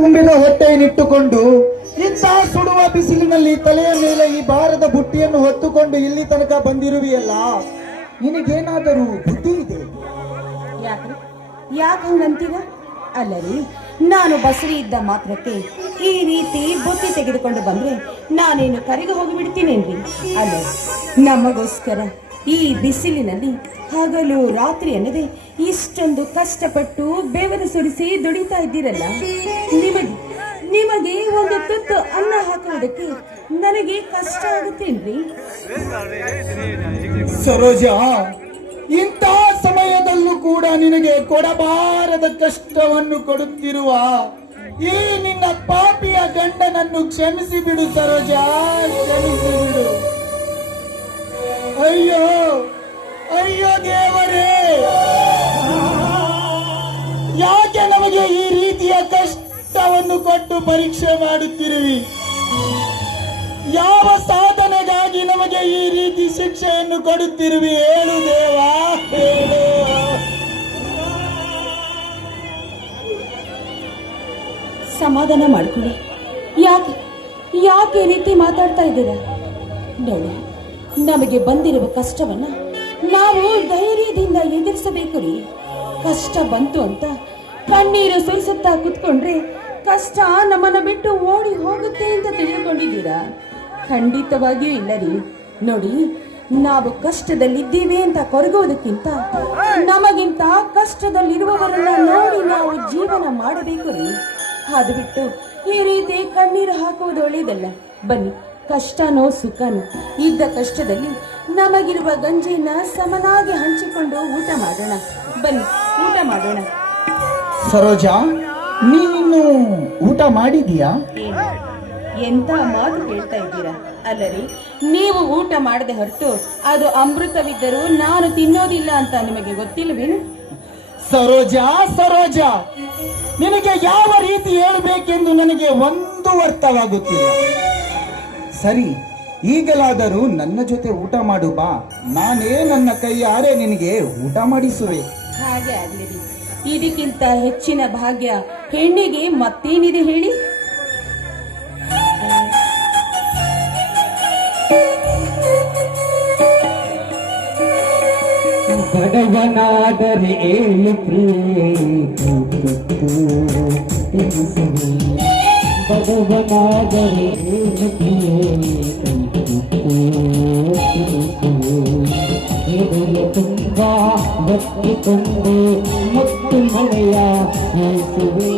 ತುಂಬಿದ ಹೊಟ್ಟೆಯನ್ನಿಟ್ಟುಕೊಂಡು ಇಂಥ ಸುಡುವ ಬಿಸಿಲಿನಲ್ಲಿ ತಲೆಯ ಮೇಲೆ ಈ ಭಾರದ ಬುಟ್ಟಿಯನ್ನು ಹೊತ್ತುಕೊಂಡು ಇಲ್ಲಿ ತನಕ ಬಂದಿರುವಿಯಲ್ಲ, ನಿನಗೇನಾದರೂ ಬುದ್ಧಿ ಇದೆ? ಯಾಕಂತೀರ? ಅಲ್ಲರಿ, ನಾನು ಬಸರಿ ಇದ್ದ ಮಾತ್ರಕ್ಕೆ ಈ ರೀತಿ ಬುತ್ತಿ ತೆಗೆದುಕೊಂಡು ಬಂದ್ರೆ ನಾನೇನು ಕರೆಗೆ ಹೋಗಿ ಬಿಡ್ತೀನೇನ್ರಿ? ಅಲ್ಲ, ನಮಗೋಸ್ಕರ ಈ ಬಿಸಿಲಿನಲ್ಲಿ ಹಗಲು ರಾತ್ರಿ ಅನ್ನದೆ ಇಷ್ಟೊಂದು ಕಷ್ಟಪಟ್ಟು ಬೆವರು ಸುರಿಸಿ ದುಡಿತಾ ಇದ್ದೀರಲ್ಲ, ನಿಮಗೆ ಒಂದು ತುತ್ತು ಅನ್ನ ಹಾಕುವುದಕ್ಕೆ ನನಗೆ ಕಷ್ಟ ಆಗುತ್ತೇನ್ರಿ? ಸರೋಜಾ, ಇಂಥ ಸಮಯದಲ್ಲೂ ಕೂಡ ನಿನಗೆ ಕೊಡಬಾರದ ಕಷ್ಟವನ್ನು ಕೊಡುತ್ತಿರುವ ಈ ನಿನ್ನ ಪಾಪಿಯ ಗಂಡನನ್ನು ಕ್ಷಮಿಸಿ ಬಿಡು ಸರೋಜಾ, ಕ್ಷಮಿಸಿ ಬಿಡು. ಅಯ್ಯೋ ಅಯ್ಯೋ ದೇವರೇ, ಯಾಕೆ ನಮಗೆ ಈ ರೀತಿಯ ಕಷ್ಟವನ್ನು ಕೊಟ್ಟು ಪರೀಕ್ಷೆ ಮಾಡುತ್ತಿರುವಿ? ಯಾವ ಸಾಧನೆಗಾಗಿ ನಮಗೆ ಈ ರೀತಿ ಶಿಕ್ಷೆಯನ್ನು ಕೊಡುತ್ತಿರುವಿ? ಹೇಳು ದೇವಾ, ಹೇಳು. ಸಮಾಧಾನ ಮಾಡ್ಕೊಳ್ಳಿ. ಯಾಕೆ ಈ ರೀತಿ ಮಾತಾಡ್ತಾ ಇದ್ದೀರಾ? ನೋಡಿ, ನಮಗೆ ಬಂದಿರುವ ಕಷ್ಟವನ್ನ ನಾವು ಧೈರ್ಯದಿಂದ ಎದುರಿಸಬೇಕು ರೀ. ಕಷ್ಟ ಬಂತು ಅಂತ ಕಣ್ಣೀರು ಸುರಿಸುತ್ತಾ ಕುತ್ಕೊಂಡ್ರೆ ಕಷ್ಟ ನಮ್ಮನ್ನ ಬಿಟ್ಟು ಓಡಿ ಹೋಗುತ್ತೆ ಅಂತ ತಿಳಿದುಕೊಂಡಿದ್ದೀರಾ? ಖಂಡಿತವಾಗಿಯೂ ಇಲ್ಲ ರೀ. ನೋಡಿ, ನಾವು ಕಷ್ಟದಲ್ಲಿದ್ದೀವಿ ಅಂತ ಕೊರಗುವುದಕ್ಕಿಂತ ನಮಗಿಂತ ಕಷ್ಟದಲ್ಲಿರುವವರನ್ನ ನೋಡಿ ನಾವು ಜೀವನ ಮಾಡಬೇಕು ರೀ. ಅದು ಬಿಟ್ಟು ಈ ರೀತಿ ಕಣ್ಣೀರು ಹಾಕುವುದು ಒಳ್ಳೆಯದಲ್ಲ. ಬನ್ನಿ, ಕಷ್ಟನೋ ಸುಖನೋ ಇದ್ದ ಕಷ್ಟದಲ್ಲಿ ನಮಗಿರುವ ಗಂಜಿಯನ್ನ ಸಮನಾಗಿ ಹಂಚಿಕೊಂಡು ಊಟ ಮಾಡೋಣ. ಬನ್ನಿ, ಊಟ ಮಾಡೋಣ. ಸರೋಜಾ, ನೀನು ಊಟ ಮಾಡಿದೀಯಾ? ಎಂತ ಮಾತು ಕೇಳ್ತಾ ಇದ್ದೀರಾ? ಅಲ್ಲರಿ, ನೀವು ಊಟ ಮಾಡದೆ ಹೊರತು ಅದು ಅಮೃತವಿದ್ದರೂ ನಾನು ತಿನ್ನೋದಿಲ್ಲ ಅಂತ ನಿಮಗೆ ಗೊತ್ತಿಲ್ಲವೇನು? ಸರೋಜಾ, ಸರೋಜಾ, ನಿನಗೆ ಯಾವ ರೀತಿ ಹೇಳಬೇಕೆಂದು ನನಗೆ ಒಂದು ಅರ್ಥವಾಗುತ್ತಿಲ್ಲ. ಸರಿ, ಈಗಲಾದರೂ ನನ್ನ ಜೊತೆ ಊಟ ಮಾಡು ಬಾ. ನಾನೇ ನನ್ನ ಕೈಯಾರೆ ನಿನಗೆ ಊಟ ಮಾಡಿಸುವೆ. ಹಾಗೆ ಆಗ್ಲಿರಿ. ಇದಕ್ಕಿಂತ ಹೆಚ್ಚಿನ ಭಾಗ್ಯ ಹೆಣ್ಣಿಗೆ ಮತ್ತೇನಿದೆ ಹೇಳಿ? ಬಡವನಾದರೆ ಬಡವನಾದರೆ ತುಂಬ ಬತ್ತಿಕೊಂಡು ಮುತ್ತು ಮಳೆಯ ಹಾಯಿಸುವೆ.